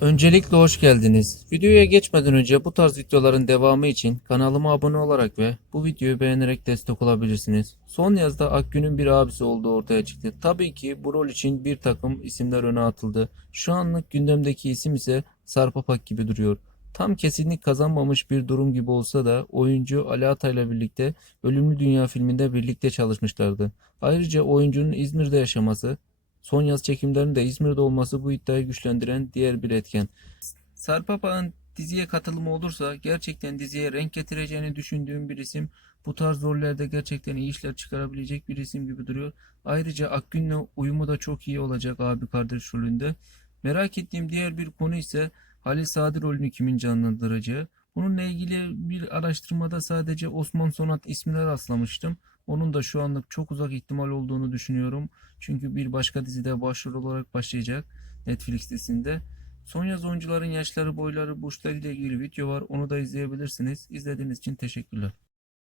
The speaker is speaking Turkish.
Öncelikle hoş geldiniz. Videoya geçmeden önce bu tarz videoların devamı için kanalıma abone olarak ve bu videoyu beğenerek destek olabilirsiniz. Son yazda Akgün'ün bir abisi olduğu ortaya çıktı. Tabii ki bu rol için bir takım isimler öne atıldı. Şu anlık gündemdeki isim ise Sarp Apak gibi duruyor. Tam kesinlik kazanmamış bir durum gibi olsa da oyuncu Ali Atay'la birlikte Ölümlü Dünya filminde birlikte çalışmışlardı. Ayrıca oyuncunun İzmir'de yaşaması Son yaz çekimlerinde İzmir'de olması bu iddiayı güçlendiren diğer bir etken. Sarp Apak'ın diziye katılımı olursa gerçekten diziye renk getireceğini düşündüğüm bir isim. Bu tarz rollerde gerçekten iyi işler çıkarabilecek bir isim gibi duruyor. Ayrıca Akgün'le uyumu da çok iyi olacak abi kardeş rolünde. Merak ettiğim diğer bir konu ise Halil Sadi rolünü kimin canlandıracağı. Bununla ilgili bir araştırmada sadece Osman Sonat ismine rastlamıştım. Onun da şu anlık çok uzak ihtimal olduğunu düşünüyorum. Çünkü bir başka dizide başrol olarak başlayacak Netflix dizisinde. Son yaz oyuncuların yaşları, boyları, burçları ile ilgili video var. Onu da izleyebilirsiniz. İzlediğiniz için teşekkürler.